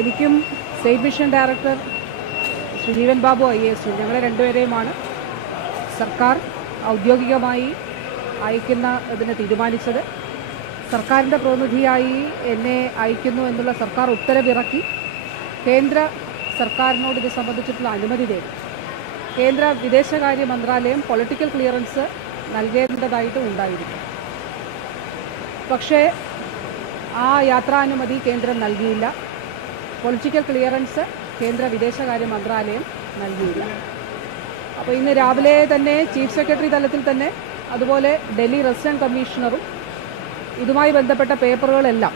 എനിക്കും state mission director Shri Jeevan Babu I എസും ഞങ്ങളെ രണ്ടുപേരെയുമാണ് സർക്കാർ ഔദ്യോഗികമായി അയക്കുന്ന ഇതിന് തീരുമാനിച്ചത്. സർക്കാരിന്റെ പ്രതിനിധിയായി എന്നെ അയക്കുന്നു എന്നുള്ള സർക്കാർ ഉത്തരവിറക്കി. കേന്ദ്ര സർക്കാരിനോട് ഇത് സംബന്ധിച്ചിട്ടുള്ള അനുമതി തേടി. കേന്ദ്ര വിദേശകാര്യ മന്ത്രാലയം പൊളിറ്റിക്കൽ ക്ലിയറൻസ് നൽകേണ്ടതായിട്ട് ഉണ്ടായിരിക്കും. പക്ഷേ ആ യാത്രാനുമതി കേന്ദ്രം നൽകിയില്ല. പൊളിറ്റിക്കൽ ക്ലിയറൻസ് കേന്ദ്ര വിദേശകാര്യ മന്ത്രാലയം നൽകിയില്ല. അപ്പോൾ ഇന്ന് രാവിലെ തന്നെ ചീഫ് സെക്രട്ടറി തലത്തിൽ തന്നെ അതുപോലെ ഡൽഹി റെസിഡന്റ് കമ്മീഷണറും ഇതുമായി ബന്ധപ്പെട്ട പേപ്പറുകളെല്ലാം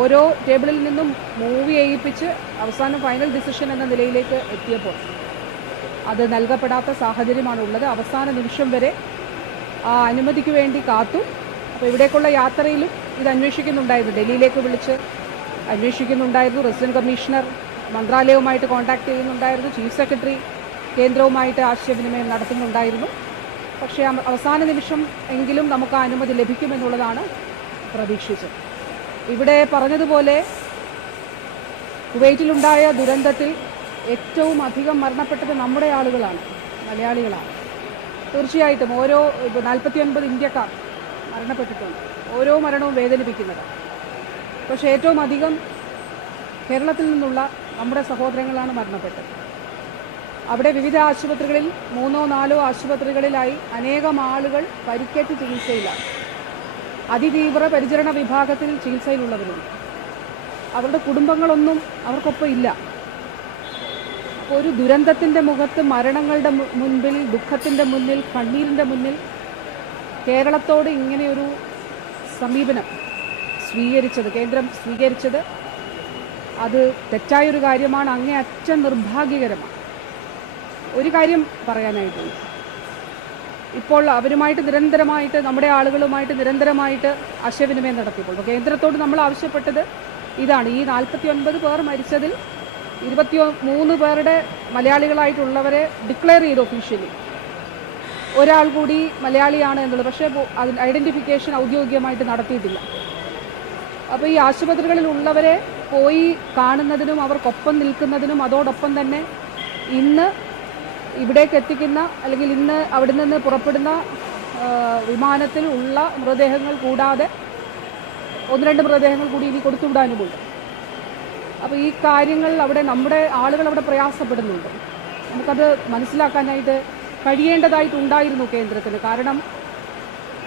ഓരോ ടേബിളിൽ നിന്നും മൂവ് ചെയ്യിപ്പിച്ച് അവസാനം ഫൈനൽ ഡിസിഷൻ എന്ന നിലയിലേക്ക് എത്തിയപ്പോൾ അത് നൽകപ്പെടാത്ത സാഹചര്യമാണ് ഉള്ളത്. അവസാന നിമിഷം വരെ ആ അനുമതിക്ക് വേണ്ടി കാത്തു. അപ്പോൾ ഇവിടേക്കുള്ള യാത്രയിലും ഇത് അന്വേഷിക്കുന്നുണ്ടായിരുന്നു. ഡൽഹിയിലേക്ക് വിളിച്ച് അന്വേഷിക്കുന്നുണ്ടായിരുന്നു. റെസിഡന്റ് കമ്മീഷണർ മന്ത്രാലയവുമായിട്ട് കോൺടാക്ട് ചെയ്യുന്നുണ്ടായിരുന്നു. ചീഫ് സെക്രട്ടറി കേന്ദ്രവുമായിട്ട് ആശയവിനിമയം നടത്തുന്നുണ്ടായിരുന്നു. പക്ഷേ അവസാന നിമിഷം എങ്കിലും നമുക്ക് അനുമതി ലഭിക്കുമെന്നുള്ളതാണ് പ്രതീക്ഷിച്ചത്. ഇവിടെ പറഞ്ഞതുപോലെ കുവൈറ്റിലുണ്ടായ ദുരന്തത്തിൽ ഏറ്റവും അധികം മരണപ്പെട്ടത് നമ്മുടെ ആളുകളാണ് മലയാളികളാണ്. തീർച്ചയായിട്ടും ഓരോ നാൽപ്പത്തി ഒൻപത് ഇന്ത്യക്കാർ മരണപ്പെട്ടിട്ടുണ്ട്. ഓരോ മരണവും വേദനിപ്പിക്കുന്നതാണ്. പക്ഷേ ഏറ്റവും അധികം കേരളത്തിൽ നിന്നുള്ള നമ്മുടെ സഹോദരങ്ങളാണ് മരണപ്പെട്ടത്. അവിടെ വിവിധ ആശുപത്രികളിൽ മൂന്നോ നാലോ ആശുപത്രികളിലായി അനേകം ആളുകൾ പരിക്കേറ്റ് ചികിത്സയിലാണ്. അതിതീവ്ര പരിചരണ വിഭാഗത്തിൽ ചികിത്സയിലുള്ളവരുണ്ട്. അവരുടെ കുടുംബങ്ങളൊന്നും അവർക്കൊപ്പം ഇല്ല. ഒരു ദുരന്തത്തിന്റെ മുഖത്ത് മരണങ്ങളുടെ മുൻപിൽ ദുഃഖത്തിന്റെ മുന്നിൽ കണ്ണീരിന്റെ മുന്നിൽ കേരളത്തോട് ഇങ്ങനെയൊരു സമീപനം സ്വീകരിച്ചത് കേന്ദ്രം സ്വീകരിച്ചത് അത് തെറ്റായൊരു കാര്യമാണ് അങ്ങേ അച്ഛൻ നിർഭാഗ്യകരമാണ്. ഒരു കാര്യം പറയാനായിട്ടുണ്ട് ഇപ്പോൾ അവരുമായിട്ട് നിരന്തരമായിട്ട് നമ്മുടെ ആളുകളുമായിട്ട് നിരന്തരമായിട്ട് ആശയവിനിമയം നടത്തിയപ്പോൾ കേന്ദ്രത്തോട് നമ്മൾ ആവശ്യപ്പെട്ടത് ഇതാണ്. ഈ നാൽപ്പത്തി ഒൻപത് പേർ മരിച്ചതിൽ ഇരുപത്തി മൂന്ന് പേരുടെ മലയാളികളായിട്ടുള്ളവരെ ഡിക്ലെയർ ചെയ്തു ഒഫീഷ്യലി ഒരാൾ കൂടി മലയാളിയാണ് എന്നുള്ളത്. പക്ഷേ ഐഡന്റിഫിക്കേഷൻ ഔദ്യോഗികമായിട്ട് നടത്തിയിട്ടില്ല. അപ്പോൾ ഈ ആശുപത്രികളിൽ ഉള്ളവരെ പോയി കാണുന്നതിനും അവർക്കൊപ്പം നിൽക്കുന്നതിനും അതോടൊപ്പം തന്നെ ഇന്ന് ഇവിടേക്ക് എത്തിക്കുന്ന അല്ലെങ്കിൽ ഇന്ന് അവിടെ നിന്ന് പുറപ്പെടുന്ന വിമാനത്തിൽ ഉള്ള മൃതദേഹങ്ങൾ കൂടാതെ ഒന്ന് രണ്ട് മൃതദേഹങ്ങൾ കൂടി ഇനി കൊടുത്തുവിടാനുമുണ്ട് അപ്പോൾ ഈ കാര്യങ്ങൾ അവിടെ നമ്മുടെ ആളുകൾ അവിടെ പ്രയാസപ്പെടുന്നുണ്ട്. നമുക്കത് മനസ്സിലാക്കാനായിട്ട് കഴിയേണ്ടതായിട്ടുണ്ടായിരുന്നു കേന്ദ്രത്തിന്. കാരണം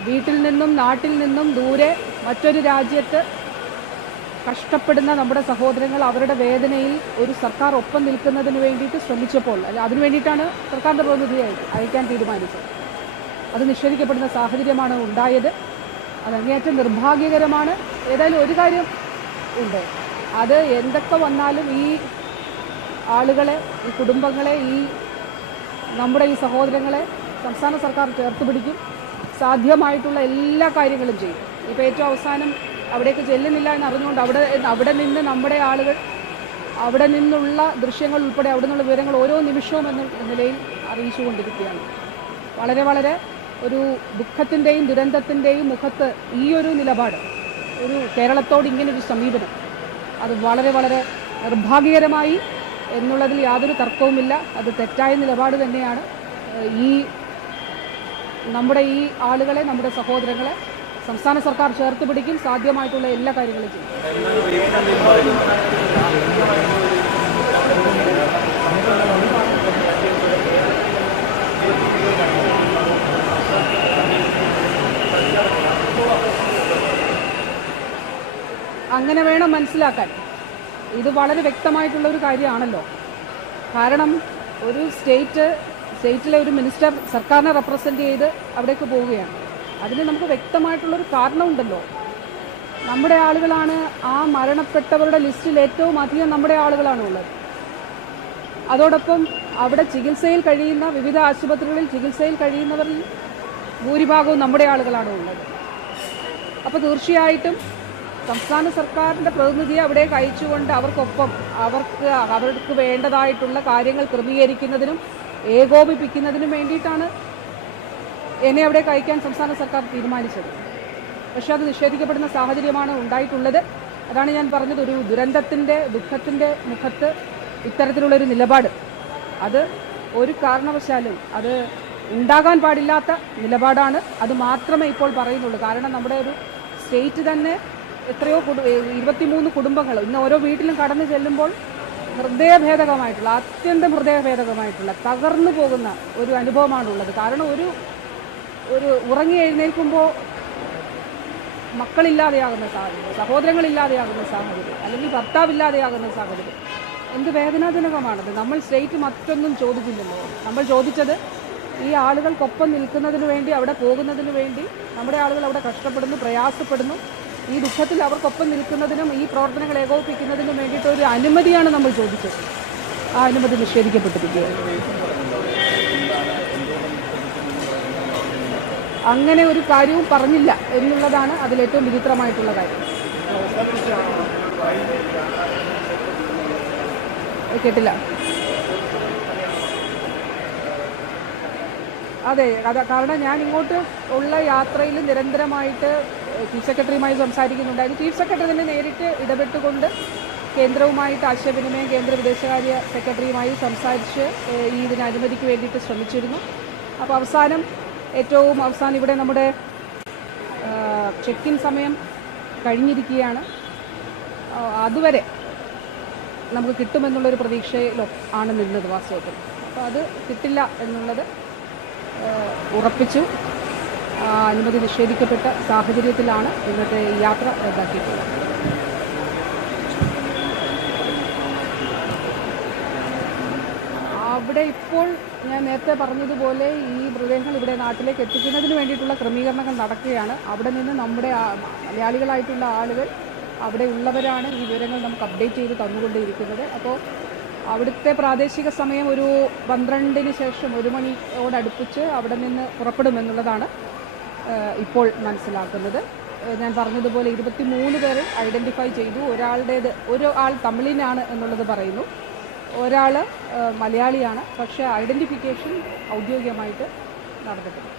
വീട്ടിൽ നിന്നും നാട്ടിൽ നിന്നും ദൂരെ മറ്റൊരു രാജ്യത്ത് കഷ്ടപ്പെടുന്ന നമ്മുടെ സഹോദരങ്ങൾ അവരുടെ വേദനയിൽ ഒരു സർക്കാർ ഒപ്പം നിൽക്കുന്നതിന് വേണ്ടിയിട്ട് ശ്രമിച്ചപ്പോൾ അല്ല അതിനു വേണ്ടിയിട്ടാണ് സർക്കാർ പ്രതിനിധിയായിട്ട് അയക്കാൻ തീരുമാനിച്ചത്. അത് നിഷേധിക്കപ്പെടുന്ന സാഹചര്യമാണ് ഉണ്ടായത്. അത് അങ്ങേയറ്റം നിർഭാഗ്യകരമാണ്. ഏതായാലും ഒരു കാര്യം ഉണ്ട്. അത് എന്തൊക്കെ വന്നാലും ഈ ആളുകളെ ഈ കുടുംബങ്ങളെ ഈ നമ്മുടെ ഈ സഹോദരങ്ങളെ സംസ്ഥാന സർക്കാർ ചേർത്ത് പിടിക്കും. സാധ്യമായിട്ടുള്ള എല്ലാ കാര്യങ്ങളും ചെയ്യും. ഇപ്പോൾ ഏറ്റവും അവസാനം അവിടേക്ക് ചെല്ലുന്നില്ല എന്ന് അറിഞ്ഞുകൊണ്ട് അവിടെ അവിടെ നിന്ന് നമ്മുടെ ആളുകൾ അവിടെ നിന്നുള്ള ദൃശ്യങ്ങൾ ഉൾപ്പെടെ അവിടെ നിന്നുള്ള വിവരങ്ങൾ ഓരോ നിമിഷവും എന്ന നിലയിൽ അറിയിച്ചുകൊണ്ടിരിക്കുകയാണ്. വളരെ വളരെ ഒരു ദുഃഖത്തിന്റെയും ദുരന്തത്തിന്റെയും മുഖത്ത് ഈ ഒരു നിലപാട് ഒരു കേരളത്തോട് ഇങ്ങനൊരു സമീപനം അത് വളരെ വളരെ നിർഭാഗ്യകരമായി എന്നുള്ളതിൽ യാതൊരു തർക്കവുമില്ല. അത് തെറ്റായ നിലപാട് തന്നെയാണ്. ഈ നമ്മുടെ ഈ ആളുകളെ നമ്മുടെ സഹോദരങ്ങളെ സംസ്ഥാന സർക്കാർ ചേർത്ത് പിടിക്കും സാധ്യമായിട്ടുള്ള എല്ലാ കാര്യങ്ങളും ചെയ്യും. അങ്ങനെ വേണം മനസ്സിലാക്കാൻ. ഇത് വളരെ വ്യക്തമായിട്ടുള്ള ഒരു കാര്യമാണല്ലോ. കാരണം ഒരു സ്റ്റേറ്റ് സ്റ്റേറ്റിലെ ഒരു മിനിസ്റ്റർ സർക്കാരിനെ റെപ്രസെന്റ് ചെയ്ത് അവിടേക്ക് പോവുകയാണ്. അതിന് നമുക്ക് വ്യക്തമായിട്ടുള്ളൊരു കാരണമുണ്ടല്ലോ. നമ്മുടെ ആളുകളാണ് ആ മരണപ്പെട്ടവരുടെ ലിസ്റ്റിൽ ഏറ്റവും അധികം നമ്മുടെ ആളുകളാണ് ഉള്ളത്. അതോടൊപ്പം അവിടെ ചികിത്സയിൽ കഴിയുന്ന വിവിധ ആശുപത്രികളിൽ ചികിത്സയിൽ കഴിയുന്നവരിൽ ഭൂരിഭാഗവും നമ്മുടെ ആളുകളാണ് ഉള്ളത്. അപ്പോൾ തീർച്ചയായിട്ടും സംസ്ഥാന സർക്കാരിന്റെ പ്രതിനിധിയെ അവിടേക്ക് അയച്ചുകൊണ്ട് അവർക്കൊപ്പം അവർക്ക് അവർക്ക് വേണ്ടതായിട്ടുള്ള കാര്യങ്ങൾ ക്രമീകരിക്കുന്നതിനും ഏകോപിപ്പിക്കുന്നതിനും വേണ്ടിയിട്ടാണ് എന്നെ അവിടെ കഴിക്കാൻ സംസ്ഥാന സർക്കാർ തീരുമാനിച്ചത്. പക്ഷേ അത് നിഷേധിക്കപ്പെടുന്ന സാഹചര്യമാണ് ഉണ്ടായിട്ടുള്ളത്. അതാണ് ഞാൻ പറഞ്ഞത് ഒരു ദുരന്തത്തിന്റെ ദുഃഖത്തിന്റെ മുഖത്ത് ഇത്തരത്തിലുള്ളൊരു നിലപാട്. അത് ഒരു കാരണവശാലും അത് ഉണ്ടാകാൻ പാടില്ലാത്ത നിലപാടാണ്. അത് മാത്രമേ ഇപ്പോൾ പറയുന്നുള്ളൂ. കാരണം നമ്മുടെ ഒരു സ്റ്റേറ്റ് തന്നെ എത്രയോ കുടു ഇരുപത്തിമൂന്ന് കുടുംബങ്ങൾ ഇന്ന് ഓരോ വീട്ടിലും കടന്നു ചെല്ലുമ്പോൾ ഹൃദയഭേദകമായിട്ടുള്ള അത്യന്തം ഹൃദയഭേദകമായിട്ടുള്ള തകർന്നു പോകുന്ന ഒരു അനുഭവമാണുള്ളത്. കാരണം ഒരു ഒരു ഉറങ്ങി എഴുന്നേൽക്കുമ്പോൾ മക്കളില്ലാതെയാകുന്ന സാഹചര്യം സഹോദരങ്ങളില്ലാതെയാകുന്ന സാഹചര്യം അല്ലെങ്കിൽ ഭർത്താവില്ലാതെയാകുന്ന സാഹചര്യം എന്ത് വേദനാജനകമാണത്? നമ്മൾ സ്റ്റേറ്റ് മറ്റൊന്നും ചോദിച്ചില്ലല്ലോ. നമ്മൾ ചോദിച്ചത് ഈ ആളുകൾക്കൊപ്പം നിൽക്കുന്നതിന് വേണ്ടി അവിടെ പോകുന്നതിന് വേണ്ടി നമ്മുടെ ആളുകൾ അവിടെ കഷ്ടപ്പെടുന്നു പ്രയാസപ്പെടുന്നു. ഈ ദുഃഖത്തിൽ അവർക്കൊപ്പം നിൽക്കുന്നതിനും ഈ പ്രവർത്തനങ്ങൾ ഏകോപിപ്പിക്കുന്നതിനും വേണ്ടിയിട്ട് ഒരു അനുമതിയാണ് നമ്മൾ ചോദിച്ചത്. ആ അനുമതി നിഷേധിക്കപ്പെട്ടിരിക്കുകയാണ്. അങ്ങനെ ഒരു കാര്യവും പറഞ്ഞില്ല എന്നുള്ളതാണ് അതിലേറ്റവും വിചിത്രമായിട്ടുള്ള കാര്യം. കേട്ടില്ല. അതെ അത് കാരണം ഞാൻ ഇങ്ങോട്ട് ഉള്ള യാത്രയിൽ നിരന്തരമായിട്ട് ചീഫ് സെക്രട്ടറിയുമായി സംസാരിക്കുന്നുണ്ടായിരുന്നു ചീഫ് സെക്രട്ടറി തന്നെ നേരിട്ട് ഇടപെട്ടുകൊണ്ട് കേന്ദ്രവുമായിട്ട് ആശയവിനിമയം കേന്ദ്ര വിദേശകാര്യ സെക്രട്ടറിയുമായി സംസാരിച്ച് ഈ ഇതിന് അനുമതിക്ക് വേണ്ടിയിട്ട് ശ്രമിച്ചിരുന്നു. അപ്പോൾ അവസാനം ഏറ്റവും അവസാനം ഇവിടെ നമ്മുടെ ചെക്ക് ഇൻ സമയം കഴിഞ്ഞിരിക്കുകയാണ്. അതുവരെ നമുക്ക് കിട്ടുമെന്നുള്ളൊരു പ്രതീക്ഷയിലോ ആണ് നിന്നത് വാസ്തവത്തിൽ. അപ്പോൾ അത് കിട്ടില്ല എന്നുള്ളത് ഉറപ്പിച്ചു. അനുമതി നിഷേധിക്കപ്പെട്ട സാഹചര്യത്തിലാണ് ഇന്നത്തെ യാത്ര റദ്ദാക്കിയിട്ടുള്ളത്. അവിടെ ഇപ്പോൾ ഞാൻ നേരത്തെ പറഞ്ഞതുപോലെ ഈ മൃതദേഹങ്ങൾ ഇവിടെ നാട്ടിലേക്ക് എത്തിക്കുന്നതിന് വേണ്ടിയിട്ടുള്ള ക്രമീകരണങ്ങൾ നടക്കുകയാണ്. അവിടെ നിന്ന് നമ്മുടെ മലയാളികളായിട്ടുള്ള ആളുകൾ അവിടെ ഉള്ളവരാണ് ഈ വിവരങ്ങൾ നമുക്ക് അപ്ഡേറ്റ് ചെയ്ത് തന്നുകൊണ്ടേയിരിക്കുന്നത് അപ്പോൾ അവിടുത്തെ പ്രാദേശിക സമയം ഒരു പന്ത്രണ്ടിന് ശേഷം ഒരു മണിയോടടുപ്പിച്ച് അവിടെ നിന്ന് പുറപ്പെടുമെന്നുള്ളതാണ് ഇപ്പോൾ മനസ്സിലാക്കുന്നത്. ഞാൻ പറഞ്ഞതുപോലെ ഇരുപത്തി മൂന്ന് പേരെ ഐഡന്റിഫൈ ചെയ്തു. ഒരാളുടേത് ഒരു ആൾ തമിഴിനാണ് എന്നുള്ളത് പറയുന്നു. ഒരാൾ മലയാളിയാണ്. പക്ഷേ ഐഡന്റിഫിക്കേഷൻ ഔദ്യോഗികമായിട്ട് നടന്നിട്ടില്ല.